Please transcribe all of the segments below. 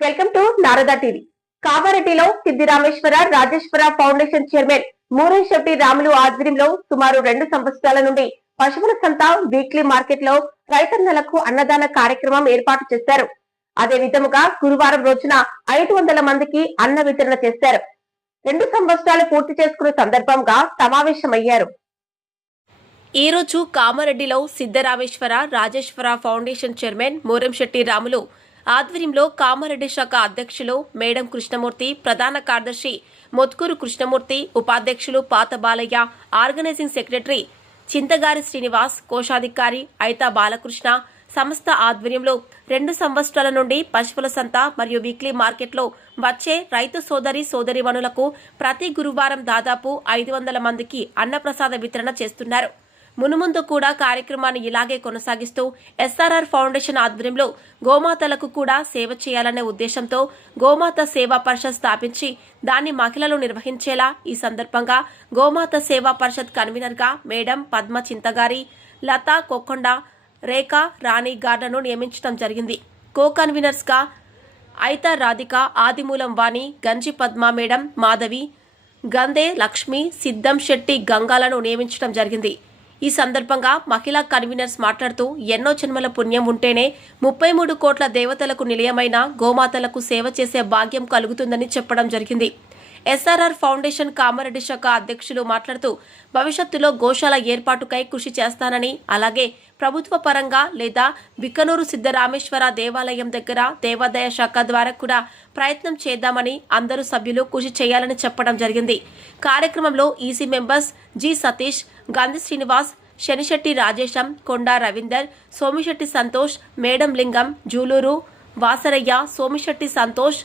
Welcome to Narada TV. కామారెడ్డిలో Siddhi Rameshwara Rajeshwara foundation chairman Mure Shetty Ramulu ఆధ్వర్యంలో సుమారు రెండు సంవత్సరాల నుండి పశువుల సంత వీక్లీ మార్కెట్లో రైతన్నలకు అన్నదాన కార్యక్రమం ఏర్పాటు చేశారు. అదే విధముగా గురువారం రోజున ఐదు వందల మందికి అన్న వితరణ చేశారు. రెండు సంవత్సరాలు పూర్తి చేసుకున్న సందర్భంగా సమావేశమయ్యారు. ఈ రోజు కామారెడ్డిలో సిద్ధరామేశ్వర రాజేశ్వర ఫౌండేషన్ చైర్మన్ మూరంశెట్టి రాములు ఆధ్వర్యంలో కామారెడ్డి శాఖ అధ్యక్షులు మేడం కృష్ణమూర్తి ప్రధాన కార్యదర్శి మొత్కూరు కృష్ణమూర్తి ఉపాధ్యక్షులు పాత బాలయ్య ఆర్గనైజింగ్ సెక్రటరీ చింతగారి శ్రీనివాస్ కోశాధికారి ఐతా బాలకృష్ణ. సంస్థ ఆధ్వర్యంలో రెండు సంవత్సరాల నుండి పశువుల సంత మరియు వీక్లీ మార్కెట్లో వచ్చే రైతు సోదరి సోదరిమణులకు ప్రతి గురువారం దాదాపు ఐదు వందల మందికి అన్నప్రసాద వితరణ చేస్తున్నారు. మునుముందు కూడా కార్యక్రమాన్ని ఇలాగే కొనసాగిస్తూ ఎస్ఆర్ఆర్ ఫౌండేషన్ ఆధ్వర్యంలో గోమాతలకు కూడా సేవ చేయాలనే ఉద్దేశంతో గోమాత సేవా పరిషత్ స్థాపించి దాన్ని మహిళలు నిర్వహించేలా ఈ సందర్భంగా గోమాత సేవా పరిషత్ కన్వీనర్గా మేడం పద్మ చింతగారి లతా కోకొండ రేఖ రాణి గార్డను నియమించడం జరిగింది. కో కన్వీనర్స్గా ఐతా రాధిక ఆదిమూలం వాణి గంజి పద్మ మేడం మాధవి గందే లక్ష్మి సిద్ధం శెట్టి గంగాలను నియమించడం జరిగింది. ఈ సందర్భంగా మహిళా కన్వీనర్స్ మాట్లాడుతూ ఎన్నో జన్మల పుణ్యం ఉంటేనే ముప్పై మూడు కోట్ల దేవతలకు నిలయమైన గోమాతలకు సేవ చేసే భాగ్యం కలుగుతుందని చెప్పడం జరిగింది. ఎస్ఆర్ఆర్ ఫౌండేషన్ కామారెడ్డి శాఖ అధ్యక్షులు మాట్లాడుతూ భవిష్యత్తులో గోశాల ఏర్పాటుకై కృషి చేస్తానని అలాగే ప్రభుత్వ పరంగా లేదా బిక్కనూరు సిద్ధరామేశ్వర దేవాలయం దగ్గర దేవాదాయ శాఖ ద్వారా కూడా ప్రయత్నం చేద్దామని అందరూ సభ్యులు కృషి చేయాలని చెప్పడం జరిగింది. కార్యక్రమంలో EC members G Satish Gandhi Srinivas Shanishetty Rajesham Konda Ravinder Somishetty Santosh madam Lingam Juluru Vasaraiah Somishetty Santosh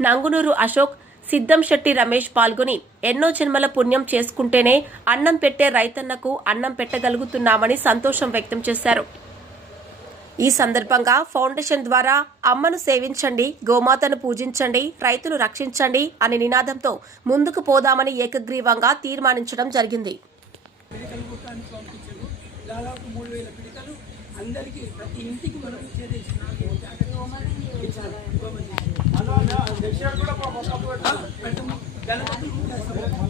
Nangunuru Ashok Siddham Shetty Ramesh పాల్గొని ఎన్నో జన్మల పుణ్యం చేసుకుంటేనే అన్నం పెట్టే రైతన్నకు అన్నం పెట్టగలుగుతున్నామని సంతోషం వ్యక్తం చేశారు. ఈ సందర్భంగా ఫౌండేషన్ ద్వారా అమ్మను సేవించండి గోమాతను పూజించండి రైతును రక్షించండి అనే నినాదంతో ముందుకు పోదామని ఏకగ్రీవంగా తీర్మానించడం జరిగింది. దాదాపు మూడు వేల పిడికలు అందరికీ ప్రతి ఇంటికి మనం చేరేసి కూడా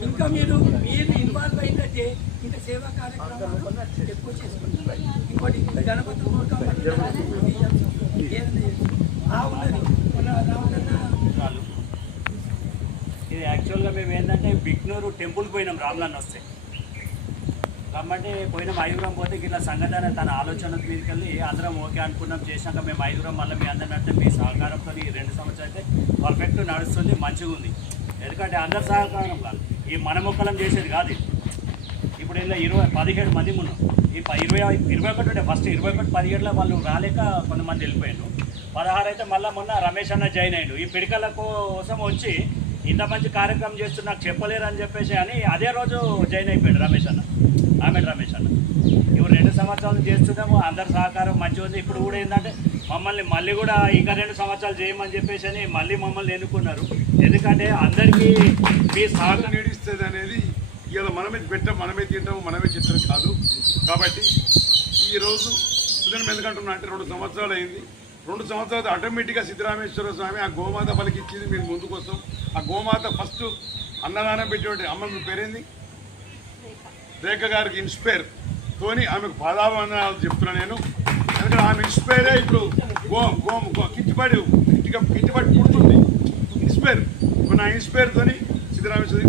ఇంకా మీరు మీరు ఇన్వాల్వ్ అయిందంటే ఇంకా సేవా కార్యక్రమాలు ఎక్కువ చేసుకుంటారు. ఇంకోటి గణపతులు ఉన్నది. మన ఇది యాక్చువల్గా మేము ఏంటంటే బిగ్నూరు టెంపుల్ పోయినాం రామ్లాన్ వస్తే. రమ్మంటే పోయినాం ఐదుగురం పోతే ఇట్లా సంఘటన తన ఆలోచన మీదకెళ్ళి అందరం ఓకే అనుకున్నాం చేసినాక మేము ఐదుగురం మళ్ళీ మీ అందరిని అంటే మీ సహకారంతో ఈ రెండు సంవత్సరాలు అయితే పర్ఫెక్ట్ నడుస్తుంది మంచిగా ఉంది. ఎందుకంటే అందరి సహకారంగా ఈ మనమొక్కలం చేసేది కాదు ఇప్పుడు ఇలా ఇరవై పదిహేడు మంది ఉన్నాం. ఈ ఇరవై ఇరవై ఒకటి ఉండే ఫస్ట్ ఇరవై ఒకటి పదిహేడులో వాళ్ళు రాలేక కొంతమంది వెళ్ళిపోయారు పదహారు అయితే మళ్ళీ మొన్న రమేష్ అన్న జాయిన్ అయ్యాడు ఈ పిడికల కోసం వచ్చి ఇంత మంచి కార్యక్రమం చేస్తూ నాకు చెప్పలేరు అని చెప్పేసి అని అదే రోజు జాయిన్ అయిపోయాడు రమేష్ అన్న. ఆమె రమేష్ అన్న. ఇప్పుడు రెండు సంవత్సరాలు చేస్తున్నాము అందరి సహకారం మంచిగా ఉంది. ఇప్పుడు కూడా ఏంటంటే మమ్మల్ని మళ్ళీ కూడా ఇంకా రెండు సంవత్సరాలు చేయమని చెప్పేసి అని మళ్ళీ మమ్మల్ని ఎన్నుకున్నారు. ఎందుకంటే అందరికీ మీ సహకారం నీడిస్తుంది అనేది ఇలా మనమే పెట్టాం మనమే తింటాము మనమే చిత్రం కాదు. కాబట్టి ఈరోజు సుజనం ఎందుకంటున్నా అంటే రెండు సంవత్సరాలు అయింది. రెండు సంవత్సరాలు ఆటోమేటిక్గా సిద్ధరామేశ్వర స్వామి ఆ గోమాత పలికి ఇచ్చింది మీరు ముందుకు వస్తాం. ఆ గోమాత ఫస్ట్ అన్నదానం పెట్టేవాడి అమ్మ మీ పేరేంది? రేఖ గారికి ఇన్స్పైర్. తోని ఆమెకు పాదాభందనాలు చెప్తున్నా నేను. ఎందుకంటే ఆమె ఇన్స్పైరే ఇప్పుడు. గో గో గో కిట్టుబడి కిట్టుగా పుడుతుంది. ఇన్స్పైర్. ఇప్పుడు నా ఇన్స్పైర్ తోని సిద్ధరామేశ్వర